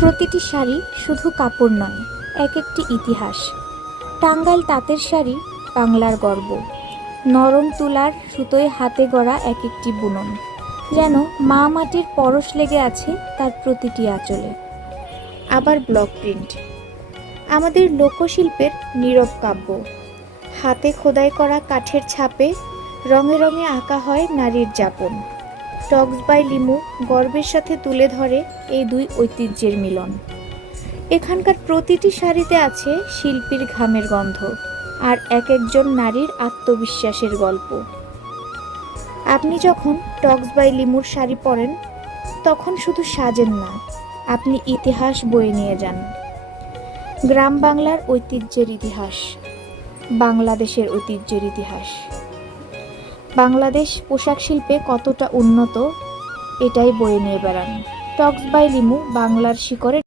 প্রতিটি শাড়ি শুধু কাপড় নয়, এক একটি ইতিহাস। টাঙ্গাইল তাঁতের শাড়ি, বাংলার গর্ব। নরম তুলার সুতোয় হাতে গড়া এক একটি বুনন। যেন মা মাটির পরশ লেগে আছে তার প্রতিটি আঁচলে। আবার ব্লক প্রিন্ট। আমাদের লোকশিল্পের নীরব কাব্য। হাতে খোদাই করা কাঠের ছাপে রঙে রঙে আঁকা হয় নারীর যাপন। টক্স বাই লিমু গর্বের সাথে তুলে ধরে এই দুই ঐতিহ্যের মিলন। এখানকার প্রতিটি শাড়িতে আছে শিল্পীর ঘামের গন্ধ আর এক একজন নারীর আত্মবিশ্বাসের গল্প। আপনি যখন টক্স বাই লিমুর শাড়ি পরেন, তখন শুধু সাজেন না, আপনি ইতিহাস বয়ে নিয়ে যান। গ্রাম বাংলার ঐতিহ্যের ইতিহাস, বাংলাদেশের ঐতিহ্যের ইতিহাস। বাংলাদেশ পোশাক শিল্পে কতটা উন্নত এটাই বয়ে নিয়ে বেড়ান। টক্স বাই লিমু বাংলার শিকড়ে